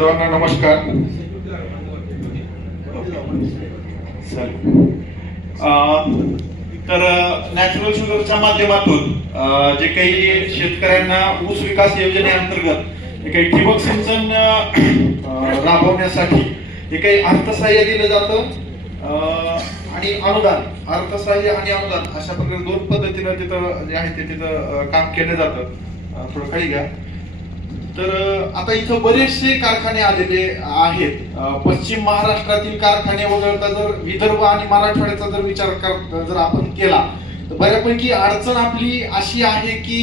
सर्वांना नमस्कार. तर नॅचरल शुगरच्या माध्यमातून जे काही शेतकऱ्यांना ऊस विकास योजनेअंतर्गत जे काही ठिबक सिंचन राबवण्यासाठी जे काही अर्थसहाय्य दिलं जातं आणि अनुदान अर्थसहाय्य आणि अनुदान अशा प्रकारे दोन पद्धतीनं तिथं जे आहे ते तिथं काम केलं जातं. थोडं काही घ्या. तर आता इथं बरेचसे कारखाने आलेले आहेत. पश्चिम महाराष्ट्रातील कारखाने वगळता जर विदर्भ आणि मराठवाड्याचा जर विचार कर जर आपण केला तर बऱ्यापैकी अडचण आपली अशी आहे की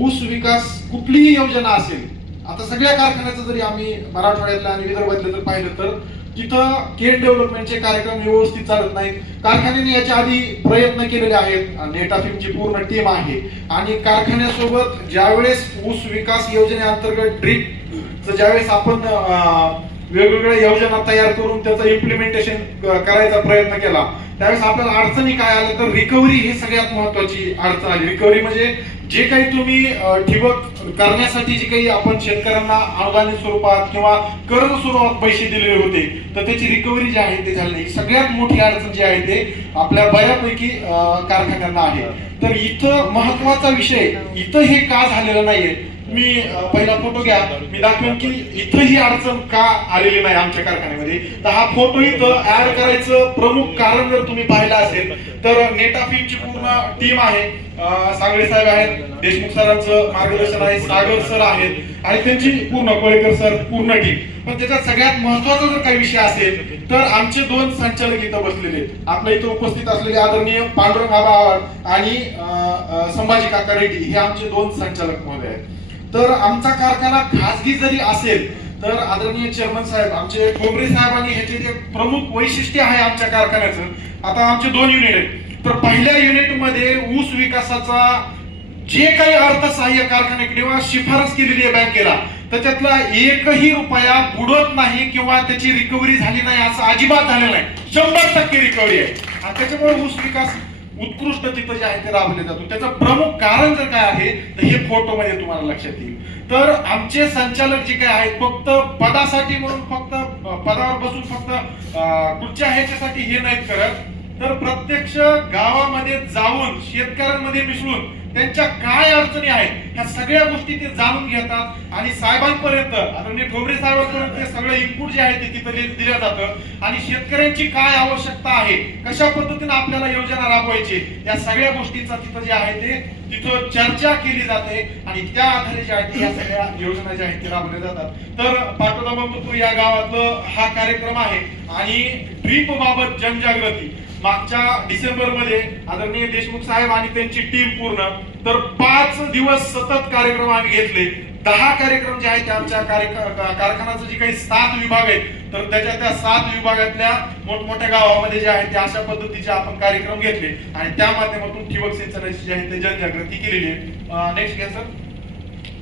ऊस विकास कुठलीही योजना असेल आता सगळ्या कारखान्याचं जरी आम्ही मराठवाड्यातल्या आणि विदर्भातलं जर पाहिलं तर तिथं केड डेव्हलपमेंटचे कार्यक्रम व्यवस्थित चालत नाहीत. कारखान्याने याच्या आधी प्रयत्न केलेले आहेत. नेटाफिमची पूर्ण टीम आहे. आणि कारखान्यासोबत ज्यावेळेस ऊस विकास योजनेअंतर्गत ड्रीप ज्यावेळेस आपण वेगवेगळ्या योजना तयार करून त्याचं इम्प्लिमेंटेशन करायचा प्रयत्न केला त्यावेळेस आपल्याला अडचणी काय आल्या तर रिकव्हरी ही सगळ्यात महत्वाची अडचण आली. रिकव्हरी म्हणजे जे काही तुम्ही ठिबक करण्यासाठी जे काही आपण शेतकऱ्यांना अनुदानित स्वरूपात किंवा कर्ज स्वरूपात पैसे दिलेले होते तर त्याची रिकव्हरी जी आहे ते झाली नाही सगळ्यात मोठी अडचण जी आहे ते आपल्या बऱ्यापैकी कारखान्यांना आहे. तर इथं महत्त्वाचा विषय इथं हे का झालेलं नाहीये? मी पहिला फोटो घ्या. मी दाखवेन की इथं ही अडचण का आलेली नाही आमच्या कारखान्यामध्ये. तर हा फोटो इथं ऍड करायचं प्रमुख कारण जर तुम्ही पाहिलं असेल तर नेटाफिमची पूर्ण टीम आहे. सांगळे साहेब आहेत देशमुख सरांचं मार्गदर्शन आहे सागर सर आहेत आणि त्यांची पूर्ण कोळेकर सर पूर्ण टीम पण त्याचा सगळ्यात महत्त्वाचा जर काही विषय असेल तर आमचे दोन संचालक इथं बसलेले आहेत. आपल्या इथं उपस्थित असलेले आदरणीय पांडुरंग आबा आणि संभाजी काका रेड्डी हे आमचे दोन संचालक महोदय आहेत. तर आमचा कारखाना खासगी जरी असेल तर आदरणीय चेअरमन साहेब आमचे खोबरे साहेबांनी ह्याचे जे प्रमुख वैशिष्ट्य आहे आमच्या कारखान्याचं आता आमचे दोन युनिट आहेत. तर पहिल्या युनिटमध्ये ऊस विकासाचा जे काही अर्थसहाय्य कारखान्याकडे किंवा शिफारस केलेली आहे बँकेला तर त्यातला एकही रुपया बुडत नाही किंवा त्याची रिकव्हरी झाली नाही असं अजिबात झालेलं नाही. शंभर टक्के रिकव्हरी आहे. त्याच्यामुळे ऊस विकास उत्कृष्ट तिथं जे आहे ते राबवले जातो. त्याचं प्रमुख कारण जर काय आहे तर हे फोटोमध्ये तुम्हाला लक्षात येईल. तर आमचे संचालक जे काय आहेत फक्त पदासाठी म्हणून फक्त पदावर बसून फक्त अं, कुठच्या ह्याच्यासाठी हे नाहीत करत. तर प्रत्यक्ष गावामध्ये जाऊन शेतकऱ्यांमध्ये मिसळून त्यांच्या काय अडचणी आहेत ह्या सगळ्या गोष्टी ते जाणून घेतात. आणि साहेबांपर्यंत आदरणीय ठोबरे साहेबांपर्यंत ते सगळं इनपुट जे आहे ते तिथे दिलं जातं. आणि शेतकऱ्यांची काय आवश्यकता आहे कशा पद्धतीने आपल्याला योजना राबवायची या सगळ्या गोष्टीचा तिथं जे आहे ते तिथं चर्चा केली जाते. आणि त्या आधारे जे आहे या सगळ्या योजना ज्या आहेत ते राबवल्या जातात. तर पाटोदा बंबपूर या गावातलं हा कार्यक्रम आहे. आणि ड्रीप बाबत जनजागृती. मागच्या डिसेंबरमध्ये आदरणीय देशमुख साहेब आणि त्यांची टीम पूर्ण तर पाच दिवस सतत कार्यक्रम आम्ही घेतले. दहा कार्यक्रम जे आहेत आमच्या कार्यक- जे काही सात विभाग आहेत तर त्याच्या त्या सात विभागातल्या मोठमोठ्या गावामध्ये जे आहे ते अशा पद्धतीचे आपण कार्यक्रम घेतले. आणि त्या माध्यमातून ठिबक सिंचनाची जी आहे ते जनजागृती केलेली आहे. नेक्स्ट घ्या सर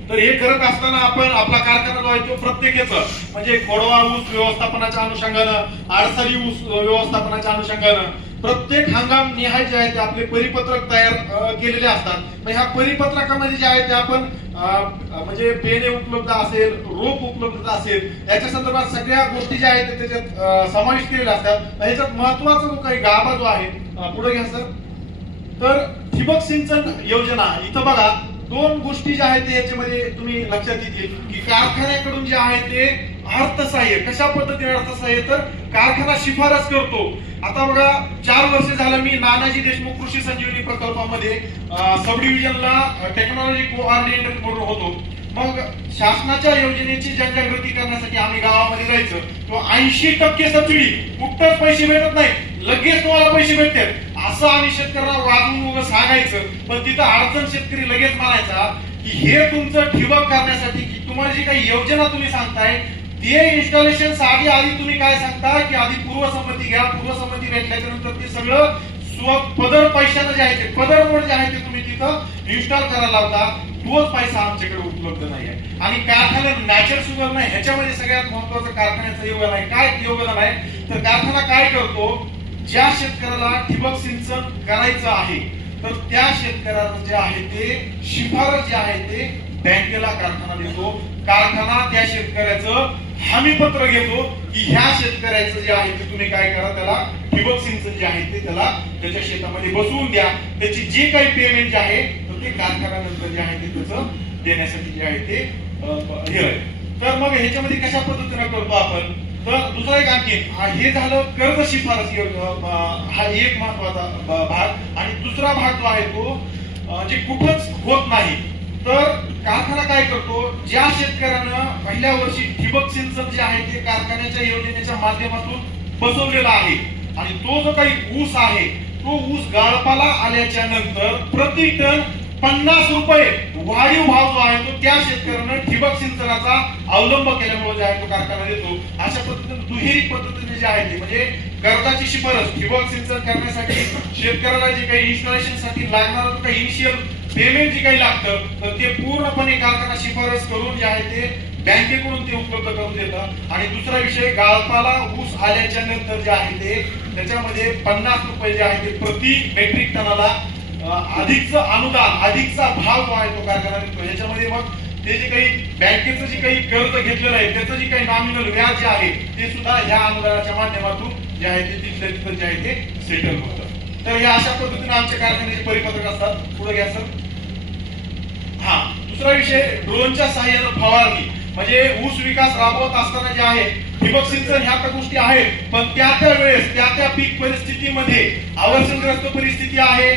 तर हे करत असताना आपण आपला कारखाना जो आहे तो प्रत्येकाचं म्हणजे कोडवा ऊस व्यवस्थापनाच्या अनुषंगानं आडसरी ऊस व्यवस्थापनाच्या अनुषंगानं प्रत्येक हंगाम निहाय जे आहे ते आपले परिपत्रक तयार केलेले असतात. मग ह्या परिपत्रकामध्ये जे आहे ते आपण म्हणजे पेने उपलब्ध असेल रोप उपलब्ध असेल याच्या संदर्भात सगळ्या गोष्टी ज्या आहेत त्याच्यात समाविष्ट केलेल्या असतात. ह्याच्यात महत्त्वाचा जो काही गाभा जो आहे पुढे घ्या सर. तर ठिबक सिंचन योजना इथं बघा दोन गोष्टी ज्या आहेत याच्यामध्ये तुम्ही लक्षात येतील की कारखान्याकडून जे आहे ते अर्थसहाय्य कशा पद्धतीने अर्थसहाय्य? तर कारखाना शिफारस करतो. आता बघा चार वर्ष झालं मी नानाजी देशमुख कृषी संजीवनी प्रकल्पामध्ये सब डिव्हिजनला टेक्नॉलॉजी कोऑर्डिनेटर म्हणून होतो. मग शासनाच्या योजनेची जनजागृती करण्यासाठी आम्ही गावामध्ये जायचं. तो ऐंशी टक्के सबसिडी कुठंच पैसे भेटत नाही. लगेच तुम्हाला पैसे भेटतात. असं आम्ही शेतकऱ्यांना वागून सांगायचं. पण तिथं अडचण शेतकरी लगेच म्हणायचा की हे तुमचं ठिबक करण्यासाठी की तुम्हाला जी काही योजना तुम्ही सांगताय ते इन्स्टॉलेशन आधी आधी तुम्ही काय सांगता की आधी पूर्वसंमती घ्या पूर्वसंमती भेटल्याच्यानंतर ते सगळं स्व पदर पैशानं जे आहे ते पदर मोड जे आहे ते तुम्ही तिथं इन्स्टॉल करायला लावता. तोच पैसा आमच्याकडे उपलब्ध नाही आहे. आणि कारखाना नॅचर शुगर नाही ह्याच्यामध्ये सगळ्यात महत्वाचं कारखान्याचं योगदान आहे. काय योगदान आहे? तर कारखाना काय करतो? ज्या शेतकऱ्याला ठिबक सिंचन करायचं आहे तर त्या शेतकऱ्याला जे आहे ते शिफारस जे आहे ते बँकेला कारखाना देतो. कारखाना त्या शेतकऱ्याचं हमीपत्र घेतो की ह्या शेतकऱ्याचं जे आहे ते तुम्ही काय करा त्याला ठिबक सिंचन जे आहे ते त्याला त्याच्या शेतामध्ये बसवून द्या. त्याची जे काही पेमेंट जे आहे तर ते कारखान्यानंतर जे आहे ते त्याचं देण्यासाठी जे आहे ते हे तर मग ह्याच्यामध्ये कशा पद्धतीने करतो आपण? तर दुसरा एक आणखी हा, हे झालं कर्ज शिफारस हा एक महत्त्वाचा भाग. आणि दुसरा भाग जो आहे तो जे कुठंच होत नाही तर कारखाना काय करतो? ज्या शेतकऱ्यानं पहिल्या वर्षी ठिबक सिंचन जे आहे ते कारखान्याच्या योजनेच्या माध्यमातून बसवलेला आहे. आणि तो जो काही ऊस आहे तो ऊस गाळपाला आल्याच्यानंतर प्रति टन पन्नास रुपये वाढीव भाव जो आहे तो त्या शेतकऱ्यानं ठिबक सिंचनाचा अवलंब केल्यामुळे जे आहे तो कारखाना देतो. अशा पद्धतीने दुहेरी पद्धतीने जे आहे ते म्हणजे कर्जाची शिफारस ठिबक सिंचन करण्यासाठी शेतकऱ्याला जे काही इन्स्टॉलेशनसाठी लागणार जो काही इनिशियल पेमेंट जे काही लागतं तर ते पूर्णपणे कारखाना शिफारस करून जे आहे ते बँकेकडून ते उपलब्ध करून देतं. आणि दुसरा विषय गाळपाला ऊस आल्याच्यानंतर जे आहे ते त्याच्यामध्ये पन्नास रुपये जे आहे ते प्रति मेट्रिक टनाला अधिकच अधिकचं अनुदान अधिकचा भाव जो आहे तो कारखाना देतो याच्यामध्ये मग ते जे काही बँकेचं जे काही कर्ज घेतलेलं आहे त्याचं जे काही नॉमिनल व्याज जे आहे ते सुद्धा ह्या अनुदानाच्या माध्यमातून जे आहे ते तिथल्या तिथं जे आहे ते सेटल होतं. तर या अशा पद्धतीने आमच्या कारखान्याचे परिपत्रक असतात. पुढे घ्या सर. हा ड्रोनच्या सहाय्यानं फवारणी. म्हणजे ऊस विकास राबवत असताना जे आहे ठिबक सिंचन ह्या तर गोष्टी आहेत पण त्या त्या वेळेस त्या त्या पीक परिस्थितीमध्ये आवर्षणग्रस्त परिस्थिती आहे.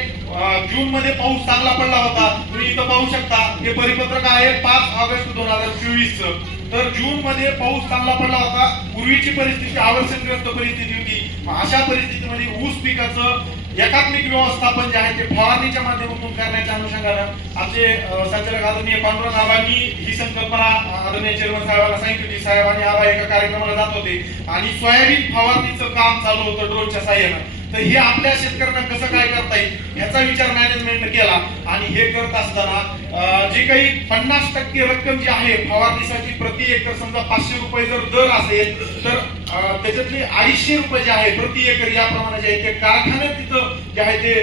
जून मध्ये पाऊस चांगला पडला होता तुम्ही इथं पाहू शकता हे परिपत्रक आहे पाच ऑगस्ट दोन हजार चोवीस तर जून मध्ये पाऊस चांगला पडला होता पूर्वीची परिस्थिती आवर्षणग्रस्त परिस्थिती होती. अशा परिस्थितीमध्ये ऊस पिकाचं एकात्मिक व्यवस्थापन जे आहे ते फवारणीच्या माध्यमातून करण्याच्या अनुषंगानं आमचे संचालक आदरणीय पांडुरंग आबांनी ही संकल्पना आदरणीय चेअरमन साहेबांना सांगितली. होती साहेबांनी आबा एका कार्यक्रमाला जात होते आणि सोयाबीन फवारणीचं काम चालू होतं ड्रोनच्या साह्यानं. तर हे आपल्या शेतकऱ्यांना कसं काय करता येईल याचा विचार मॅनेजमेंट केला. आणि हे करत असताना जे काही पन्नास टक्के रक्कम जी आहे फवारणीसाठी प्रति एकर समजा पाचशे रुपये जर दर असेल तर त्याच्यातले अडीचशे रुपये जे आहे प्रति एकर याप्रमाणे जे आहे ते कारखान्यात तिथं जे आहे ते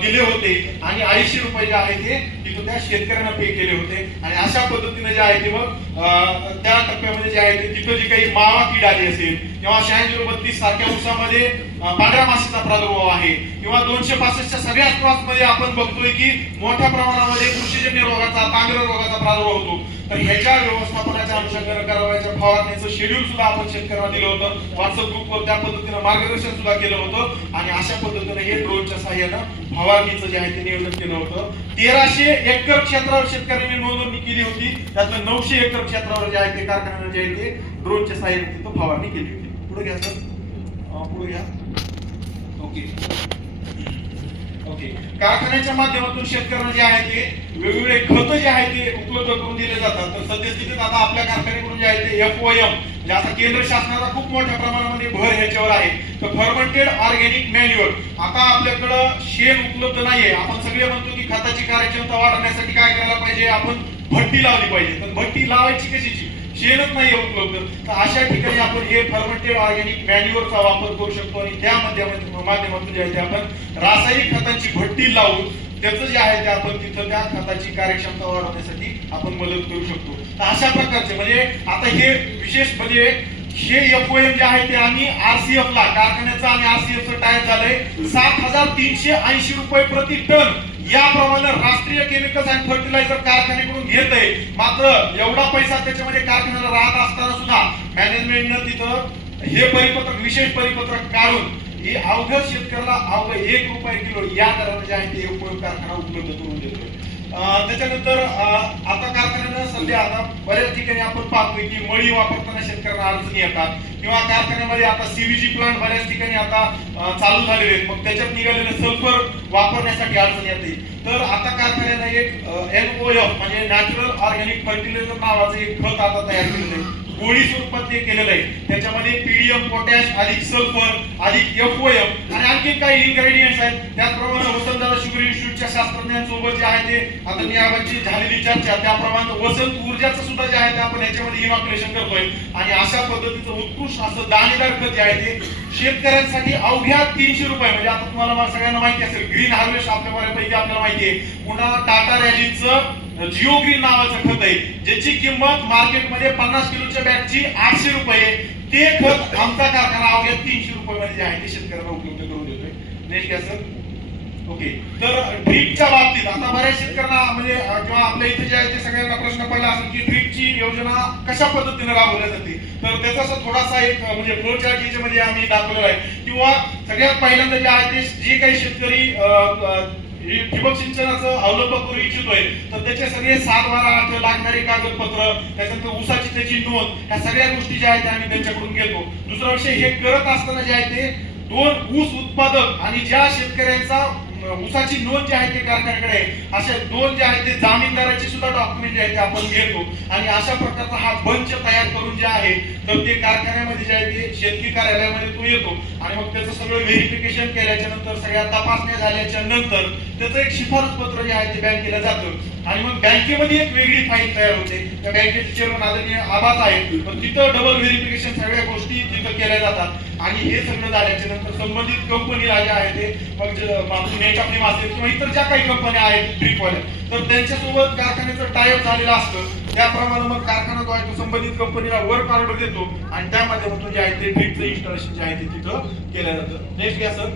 दिले होते आणि ऐंशी रुपये जे आहे ते तिथं त्या शेतकऱ्यांना पे केले होते. आणि अशा पद्धतीने जे आहे ते मग अं, त्या टप्प्यामध्ये जे आहे ते तिथं जी काही मावा कीड आली असेल किंवा शहाऐंशी बत्तीस सारख्या उसामध्ये पांढऱ्या माशीचा प्रादुर्भाव आहे किंवा दोनशे पासष्टच्या सगळ्याच क्रॉसमध्ये आपण बघतोय की मोठ्या प्रमाणामध्ये कृषीजन्य रोगाचा पांढऱ्या रोगाचा प्रादुर्भाव होतो. तर ह्याच्या व्यवस्थापनाच्या अनुषंगाने करावयाच्या फवारण्याचं शेड्यूल सुद्धा आपण शेतकऱ्यांना दिलं होतं. व्हॉट्सअप ग्रुपवर त्या पद्धतीनं मार्गदर्शन सुद्धा केलं होतं. आणि अशा पद्धतीने हे ड्रोनच्या सहाय्यानं फवारणीचं जे आहे ते नियोजन केलं होतं. तेराशे एकर क्षेत्रावर शेतकऱ्यांनी नोंदणी केली होती. त्यातलं नऊशे एकर क्षेत्रावर जे आहे ते कारखान्यानं जे आहे ते ड्रोनच्या सहाय्याने तिथं फवारणी केली होती. पुढे घ्या सर पुढे घ्या. ओके. ओके. कारखान्याच्या माध्यमातून शेतकऱ्यांना जे आहे ते वेगवेगळे खत जे आहे ते उपलब्ध करून दिले जातात. तर सद्यस्थितीत आता आपल्या कारखान्याकडून जे आहे ते एफ ओ एम म्हणजे आता केंद्र शासनाचा खूप मोठ्या प्रमाणामध्ये भर ह्याच्यावर आहे तर फर्मंटेड ऑर्गॅनिक मॅन्युअर आता आपल्याकडं शेण उपलब्ध नाहीये. आपण सगळे म्हणतो की खताची कार्यक्षमता वाढवण्यासाठी काय करायला पाहिजे? आपण भट्टी लावली पाहिजे. तर भट्टी लावायची कशीची? शेणच नाही उपलब्ध. तर अशा ठिकाणी आपण हे फर्मंटेड ऑर्गॅनिक मॅन्युअरचा वापर करू शकतो आणि त्या माध्यमातून जे आहे ते आपण रासायनिक खतांची भट्टी लावून त्याचं जे आहे ते आपण तिथं त्या खताची कार्यक्षमता वाढवण्यासाठी आपण मदत करू शकतो. तर अशा प्रकारचे म्हणजे आता हे विशेष म्हणजे हे एफ एम जे आहे ते आम्ही आरसीएफ ला कारखान्याचं आणि आरसीएफ चं टायर झालंय. सात हजार तीनशे ऐंशी रुपये प्रति टन याप्रमाणे राष्ट्रीय केमिकल्स अँड फर्टिलायझर कारखान्याकडून घेत आहे. मात्र एवढा पैसा त्याच्यामध्ये कारखान्याला राहत असताना सुद्धा मॅनेजमेंटनं तिथं हे परिपत्रक विशेष परिपत्रक काढून ही अवघड शेतकऱ्याला अवघड एक रुपये किलो या दराने जे आहे ते उपयोग कारखाना उपलब्ध करून देतो. त्याच्यानंतर आता कारखान्यानं सध्या आता बऱ्याच ठिकाणी आपण पाहतोय की मळी वापरताना शेतकऱ्यांना अडचणी येतात. किंवा कारखान्यामध्ये आता सीव्हीजी प्लांट बऱ्याच ठिकाणी आता चालू झालेले आहेत. मग त्याच्यात निघालेलं सल्फर वापरण्यासाठी अडचणी येते. तर आता कारखान्यानं एक एनओएफ म्हणजे नॅचरल ऑर्गॅनिक फर्टिलायझर नावाचं एक खत आता तयार केलेलं आहे. गोळी स्वरूपात ते केलेलं आहे. त्याच्यामध्ये पीडीएम पोटॅश अधिक सल्फर अधिक एफओएम आणि आणखी काही इन्ग्रेडियंट्स आहेत. त्याचप्रमाणे वसंतदादा शुगर इन्स्टिट्यूटच्या शास्त्रज्ञांसोबत जे आहे ते आता नियाबांची झालेली चर्चा त्याप्रमाणे वसंत ऊर्जाचं सुद्धा जे आहे ते आपण याच्यामध्ये इनॉक्युलेशन करतोय. आणि अशा पद्धतीचं उत्कृष्ट असं दाणेदार खत जे आहे ते शेतकऱ्यांसाठी अवघ्या तीनशे रुपये म्हणजे आता तुम्हाला सगळ्यांना माहिती असेल ग्रीन हार्वेस्ट आपल्या बऱ्यापैकी आपल्याला माहिती आहे. पुन्हा टाटा रॅलीचं जिओ ग्रीन नावाचं खत आहे ज्याची किंमत मार्केटमध्ये पन्नास किलोच्या बॅगची आठशे रुपये ते खत आमचा कारखाना अवघ्या तीनशे रुपये मध्ये जे आहे ते शेतकऱ्यांना उपलब्ध करून देतोय. नेक्स्ट सर ओके तर ड्रीपच्या बाबतीत आता बऱ्याच शेतकऱ्यांना म्हणजे किंवा आपल्या इथे जे आहे ते सगळ्यांना प्रश्न पडला असेल की ड्रीपची योजना कशा पद्धतीने राबवल्या जाते? तर त्याचा असं थोडासा एक म्हणजे फ्लो चार्ट याच्यामध्ये आम्ही दाखवलेला आहे. किंवा सगळ्यात पहिल्यांदा जे आहे ते जे काही शेतकरी ठिबक सिंचनाचं अवलंब करू इच्छितोय तर त्याचे सगळे सात बारा अर्थ लागणारे कागदपत्र त्याच्यानंतर ऊसाची त्याची नोंद ह्या सगळ्या गोष्टी ज्या आहेत त्या आम्ही त्यांच्याकडून घेतो. दुसरा विषय हे करत असताना जे आहे ते दोन ऊस उत्पादक आणि ज्या शेतकऱ्यांचा उसाची नोंद जी आहे ते कारखान्याकडे असे अशा जे आहे ते जामीनदाराचे सुद्धा डॉक्युमेंट जे आहे ते आपण घेतो. आणि अशा प्रकारचा हा बंच तयार करून जे आहे तर ते कारखान्यामध्ये जे आहे ते शेतकी कार्यालयामध्ये तो येतो. आणि मग त्याचं सगळं व्हेरिफिकेशन केल्याच्यानंतर सगळ्या तपासण्या झाल्याच्यानंतर त्याचं एक शिफारस पत्र जे आहे ते बँकेला जातं. आणि मग बँकेमध्ये एक वेगळी फाईल तयार होते. त्या बँकेचे चेअरमन आदरणीय आबाद आहेत. पण तिथं डबल व्हेरिफिकेशन सगळ्या गोष्टी तिथं केल्या जातात. आणि हे सगळं झाल्याच्यानंतर संबंधित कंपनी जे आहे ते. मग नेट ऑफ असेल किंवा इतर ज्या काही कंपन्या आहेत ड्रीपवाल्या तर त्यांच्यासोबत कारखान्याचं टायअप झालेलं असतं. त्याप्रमाणे मग कारखाना जो आहे तो संबंधित कंपनीला वर्क ऑर्डर देतो. आणि त्या माध्यमातून जे आहे ते ड्रीपचं इन्स्टॉलेशन जे आहे ते तिथं केलं जातं. नेक्स्ट घ्या सर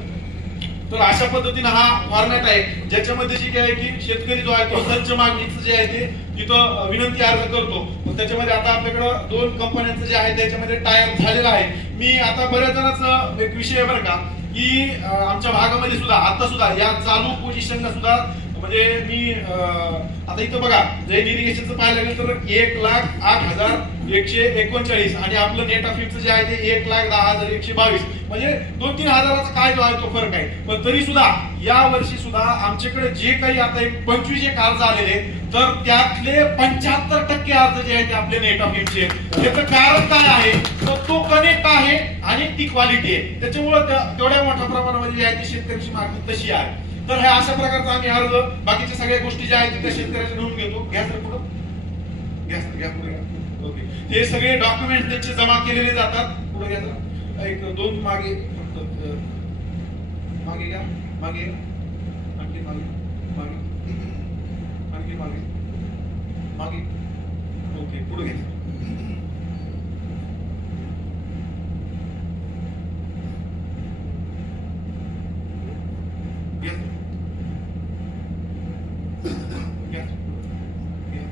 तर अशा पद्धतीने हा फॉर्मॅट आहे. ज्याच्यामध्ये जे काय आहे की शेतकरी जो आहे तो संच मागणीचं जे आहे ते तिथं विनंती अर्ज करतो. त्याच्यामध्ये आता आपल्याकडं दोन कंपन्यांचं जे आहे त्याच्यामध्ये टायर झालेला आहे. मी आता बऱ्याच जणांचं एक विषय आहे बरं का की आमच्या भागामध्ये सुद्धा आता सुद्धा या चालू पोझिशनला सुद्धा म्हणजे मी आता इथं बघा जैन इरिगेशनचं पाहायला गेलं तर एक लाख आठ हजार एकशे एकोणचाळीस आणि आपलं नेट ऑफ जे आहे ते एक लाख दहा हजार एकशे बावीस. म्हणजे दोन तीन हजाराचा काय जो आहे तो फरक आहे. पण तरी सुद्धा या वर्षी सुद्धा आमच्याकडे जे काही आता एक पंचवीस एक अर्ज आलेले तर त्यातले पंच्याहत्तर टक्के अर्ज जे आहे ते आपले नेट ऑफ चे त्याचं कारण काय आहे? तर तो कनेक्ट आहे आणि ती क्वालिटी आहे. त्याच्यामुळे तेवढ्या मोठ्या प्रमाणामध्ये जे आहे ती शेतकऱ्याची मागणी तशी आहे. तर ह्या अशा प्रकारचा आम्ही अर्ज बाकीच्या सगळ्या गोष्टी ज्या आहेत त्या शेतकऱ्याच्या लिहून घेतो. घ्या सर पुढं. घ्या सर घ्या पुढे. ओके. हे सगळे डॉक्युमेंट त्यांचे जमा केलेले जातात. पुढे घ्या सर एक दोन मागे. फक्त, मागे घ्या. मागे. आणखी मागे. मागे. आणखी मागे. मागे. ओके पुढे घ्या सर. घ्या सर. घ्या.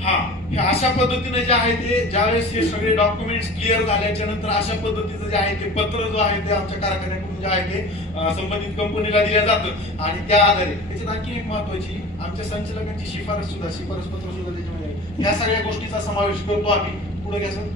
हा हे अशा पद्धतीने जे आहे ते ज्यावेळेस हे सगळे डॉक्युमेंट्स क्लिअर झाल्याच्यानंतर अशा पद्धतीचं जे आहे ते पत्र जो आहे ते आमच्या कारखान्याकडून जे आहे ते संबंधित कंपनीला दिलं जातं. आणि त्या आधारे त्याच्यात आणखी एक महत्वाची आमच्या संचालकांची शिफारस सुद्धा शिफारस पत्र सुद्धा त्याच्यामध्ये या ह्या सगळ्या गोष्टीचा समावेश करतो आम्ही. पुढे घ्या सर.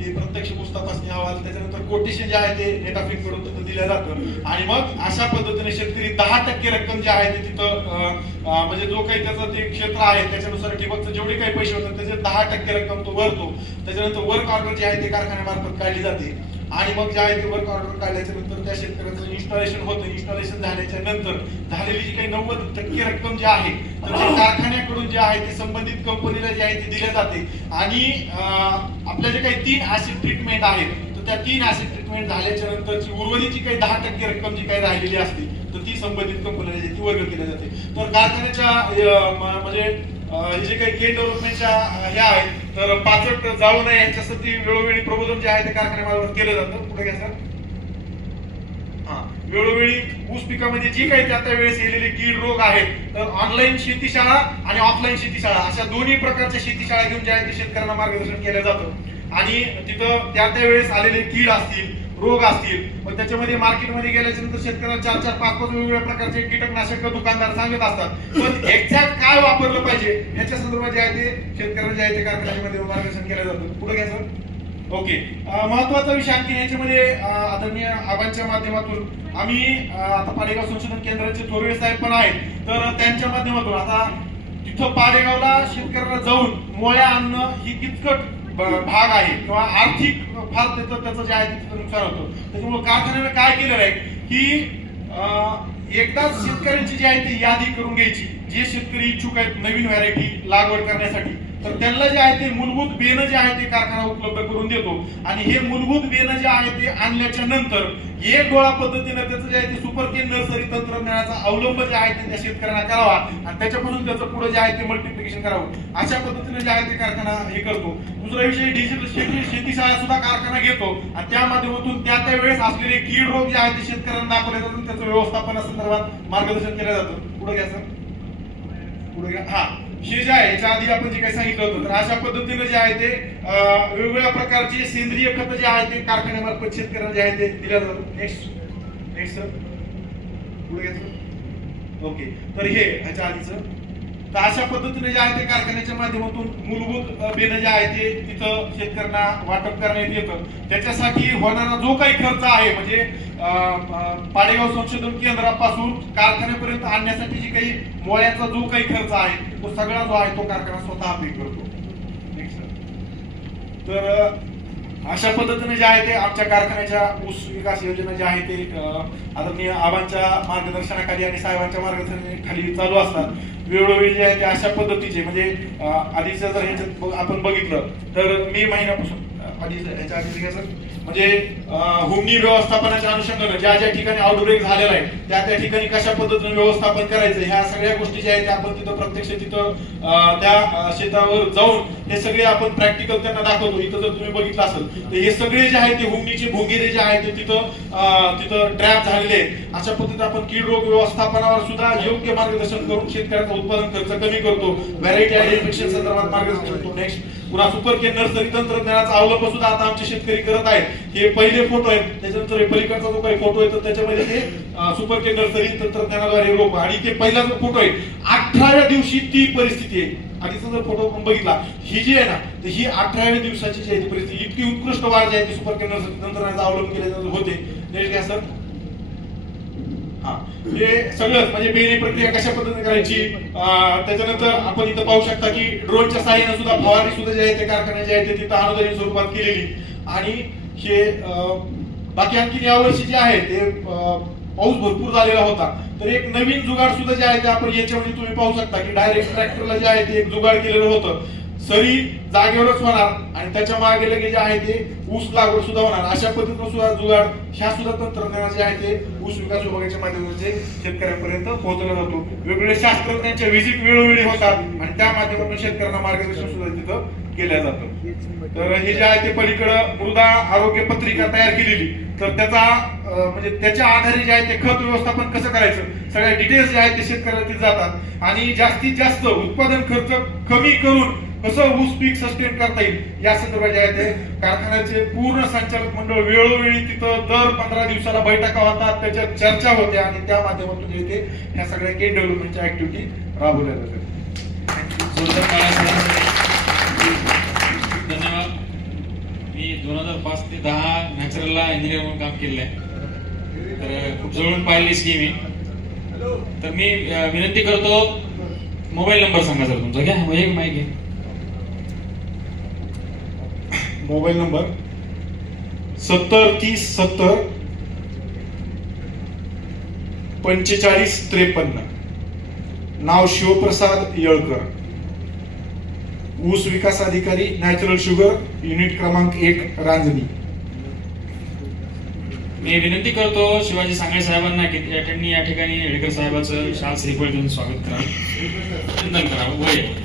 ते प्रत्यक्ष पुस्तक तपासणी अहवाल त्याच्यानंतर कोटेशन जे आहे ते नेटाफिक करून दिलं जातं. आणि मग अशा पद्धतीने शेतकरी दहा टक्के रक्कम जी आहे ते तिथं म्हणजे जो काही त्याचं ते क्षेत्र आहे त्याच्यानुसार ठिबकचं जेवढे काही पैसे होतात त्याचे दहा टक्के रक्कम तो भरतो. त्याच्यानंतर वर्क ऑर्डर जे आहे ते कारखान्यामार्फत काढली जाते. आणि मग जे आहे ते वर्क ऑर्डर काढल्याच्या नंतर त्या शेतकऱ्याचं इन्स्टॉलेशन होतं. इन्स्टॉलेशन झाल्याच्यानंतर झालेली जी काही नव्वद टक्के रक्कम जी आहे तर ते कारखान्याकडून जे आहे ते संबंधित कंपनीला जे आहे ते दिले जाते. आणि आपल्या जे काही तीन ऍसिड ट्रीटमेंट आहेत तर त्या तीन ऍसिड ट्रीटमेंट झाल्याच्या नंतरची उर्वरितची काही दहा टक्के रक्कम जी काही राहिलेली असते तर ती संबंधित कंपनीला जी ती वर्ग केली जाते. तर कारखान्याच्या म्हणजे हे जे काही गेट डेव्हलपमेंटच्या ह्या आहेत तर पाचट जाऊ नये याच्यासाठी वेळोवेळी प्रबोधन जे आहे ते कारखान्यामार्फत केलं जातं. पुढे घ्या सर. हा. वेळोवेळी ऊस पिकामध्ये जी काही त्या त्या वेळेस येलेले कीड रोग आहेत तर ऑनलाईन शेतीशाळा आणि ऑफलाईन शेतीशाळा अशा दोन्ही प्रकारच्या शेतीशाळा घेऊन ज्या आहे शेतकऱ्यांना मार्गदर्शन केलं जातं. आणि तिथं त्या त्या वेळेस आलेले कीड असतील रोग असतील मग त्याच्यामध्ये मार्केटमध्ये गेल्याच्यानंतर शेतकऱ्याला चार चार पाच पाच वेगवेगळ्या प्रकारचे कीटकनाशक दुकानदार सांगत असतात. पण एक्झॅक्ट काय वापरलं पाहिजे याच्या संदर्भात जे आहे ते शेतकऱ्यांना जे आहे ते कारखान्यामध्ये मार्गदर्शन केलं जातं. पुढे घ्या सर ओके. महत्त्वाचा विषय आणखी याच्यामध्ये आदरणीय आबांच्या माध्यमातून. आम्ही आता पाडेगाव संशोधन केंद्राचे थोरवे साहेब पण आहेत. तर त्यांच्या माध्यमातून आता तिथं पाडेगावला शेतकऱ्यांना जाऊन मोळ्या आणणं ही किचकट भाग आहे किंवा आर्थिक फार त्याचं त्याचं जे आहे ते तिथं नुकसान होतं. त्याच्यामुळे कारखान्याने काय केलेलं आहे की एकदाच शेतकऱ्यांची जी आहे ती यादी करून घ्यायची. जे शेतकरी इच्छुक आहेत नवीन व्हरायटी लागवड करण्यासाठी तर त्यांना जे आहे ते मूलभूत बेनं जे आहे ते कारखाना उपलब्ध करून देतो. आणि हे मूलभूत बेनं जे आहे ते आणल्याच्या नंतर एक डोळा पद्धतीनं त्याचं जे आहे ते सुपर केन नर्सरी तंत्रज्ञानाचा अवलंब जे आहे ते त्या शेतकऱ्यांना करावा. आणि त्याच्यापासून त्याचं पुढे जे आहे ते मल्टिप्लिकेशन करावं. अशा पद्धतीने जे आहे ते कारखाना हे करतो. दुसरा विषय डिजिटल शेती शेतीशाळा सुद्धा कारखाना घेतो. आणि त्या माध्यमातून त्या त्या वेळेस असलेले कीड रोग जे आहे ते शेतकऱ्यांना दाखवले जातात त्याचं व्यवस्थापनासंदर्भात मार्गदर्शन केलं जातं. पुढे घ्या सर. पुढे हा हे जे आहे याच्या आधी आपण जे काही सांगितलं होतं तर अशा पद्धतीने जे आहे ते वेगवेगळ्या प्रकारचे सेंद्रिय खत जे आहे ते कारखान्यामार्फत शेतकऱ्यांना जे आहे ते दिल्या जातात. नेक्स्ट नेक्स्ट सर पुढे ओके तर हे ह्याच्या आधीचं. तर अशा पद्धतीने जे आहे ते कारखान्याच्या माध्यमातून मूलभूत बेन जे आहे ते तिथं शेतकऱ्यांना वाटप करण्यात येतं. त्याच्यासाठी होणारा जो काही खर्च आहे म्हणजे पाडेगाव संशोधन केंद्रापासून कारखान्यापर्यंत आणण्यासाठी जी काही मोळ्याचा जो काही खर्च आहे तो सगळा जो आहे तो कारखाना स्वतः पे करतो. तर अशा पद्धतीने जे आहे ते आमच्या कारखान्याच्या ऊस विकास योजना ज्या आहे ते आदरणीय आबांच्या मार्गदर्शनाखाली आणि साहेबांच्या मार्गदर्शनाखाली चालू असतात. वेळोवेळी जे आहे ते अशा पद्धतीचे म्हणजे अ, आधीचं जर ह्याच्यात आपण बघितलं तर मे महिन्यापासून आधी ह्याच्या आधी घ्या सर? म्हणजे अ, हुमणी व्यवस्थापनाच्या अनुषंगानं ज्या ज्या ठिकाणी आउटब्रेक झालेला आहे त्या त्या ठिकाणी कशा पद्धतीने व्यवस्थापन करायचं ह्या सगळ्या गोष्टी ज्या आहेत त्या आपण तिथं प्रत्यक्ष तिथं त्या शेतावर जाऊन हे सगळे आपण प्रॅक्टिकल त्यांना दाखवतो. इथं जर तुम्ही बघितलं असेल तर हे सगळे जे आहे ते हुमणीचे भोंगेरे जे आहेत ते तिथं तिथं ट्रॅप झालेले आहेत. अशा पद्धतीने आपण कीड रोग व्यवस्थापनावर सुद्धा योग्य मार्गदर्शन करून शेतकऱ्याचा उत्पादन खर्च कमी करतो. व्हरायटी आयडेंटिफिकेशन संदर्भात मार्गदर्शन करतो. नेक्स्ट पुन्हा सुपर के नर्सरी तंत्रज्ञानाचा अवलंब सुद्धा आता आमचे शेतकरी करत आहेत. हे पहिले फोटो आहेत. त्याच्यानंतर पलीकडचा जो काही फोटो आहे तर त्याच्यामध्ये ते सुपर के नर्सरी तंत्रज्ञानाद्वारे रोप आणि ते पहिला जो फोटो आहे अठराव्या दिवशी ती परिस्थिती आहे. आधीचा जर फोटो आपण बघितला ही जी आहे ना तर ही अठराव्या दिवसाची जी आहे ती परिस्थिती. इतकी उत्कृष्ट वाढ जी आहे ती सुपर के नर्सरी तंत्रज्ञानाचा अवलंब केल्यानंतर होते. नेक्स्ट घ्या सर हा. हे सगळं म्हणजे, म्हणजे बेरी प्रक्रिया कशा पद्धतीने करायची? त्याच्यानंतर आपण इथं पाहू शकता की ड्रोनच्या साहाय्याने सुद्धा फवारणी सुद्धा जे आहे ते कारखाने जे आहे ते तिथं अनुदानित स्वरूपात केलेली. आणि हे बाकी आणखी यावर्षी जे आहे ते पाऊस भरपूर झालेला होता. तर एक नवीन जुगाड सुद्धा जे आहे ते आपण याच्यामध्ये तुम्ही पाहू शकता की डायरेक्ट ट्रॅक्टरला जे आहे ते एक जुगाड केलेलं होतं. सरी जागेवरच होणार आणि त्याच्यामागे लगे जे आहे ते ऊस लागवड सुद्धा होणार. अशा पद्धतीनं सुद्धा जुगाड ह्या सुद्धा तंत्रज्ञान जे आहे ते ऊस विकास विभागाच्या माध्यमातून शेतकऱ्यांपर्यंत पोहोचला जातो. वेगवेगळे शास्त्रज्ञांच्या व्हिजिट वेळोवेळी होतात आणि त्या माध्यमातून शेतकऱ्यांना मार्गदर्शन सुद्धा तिथं केलं जातं. तर हे जे आहे ते पलीकडं मृदा आरोग्य पत्रिका तयार केलेली. तर त्याचा म्हणजे त्याच्या आधारे जे आहे ते खत व्यवस्थापन कसं करायचं? सगळ्या डिटेल्स जे आहेत ते शेतकऱ्याला जातात. आणि जास्तीत जास्त उत्पादन खर्च कमी करून कसं ऊस पीक सस्टेन करता येईल? या संदर्भात जे आहे ते कारखान्याचे पूर्ण संचालक मंडळ वेळोवेळी तिथं दर पंधरा दिवसाला बैठका होतात त्याच्यात चर्चा होत्या आणि त्या माध्यमातून जे ते ह्या सगळ्या केन डेव्हलपमेंटच्या ऍक्टिव्हिटी राबवल्या जातात. धन्यवाद. मी दोन हजार पाच ते दहा नॅचरलला इंजिनियर म्हणून काम केलेलं आहे तर खूप जवळून पाहिली स्कीम आहे तर मी विनंती करतो मोबाईल नंबर सांगा सर तुमचा. घ्या एक माहिती घ्या मोबाईल नंबर सत्तर तीस सत्तर पंचेचाळीस त्रेपन्न. नाव शिवप्रसाद येळकर. ऊस विकास अधिकारी नॅचरल शुगर युनिट क्रमांक एक रांजणी. मी विनंती करतो शिवाजी सांगळे साहेबांना की त्यांनी या ठिकाणी येळकर साहेबाचं शाल श्रीफळ देऊन स्वागत करावं वंदन करावं वय हो, हो.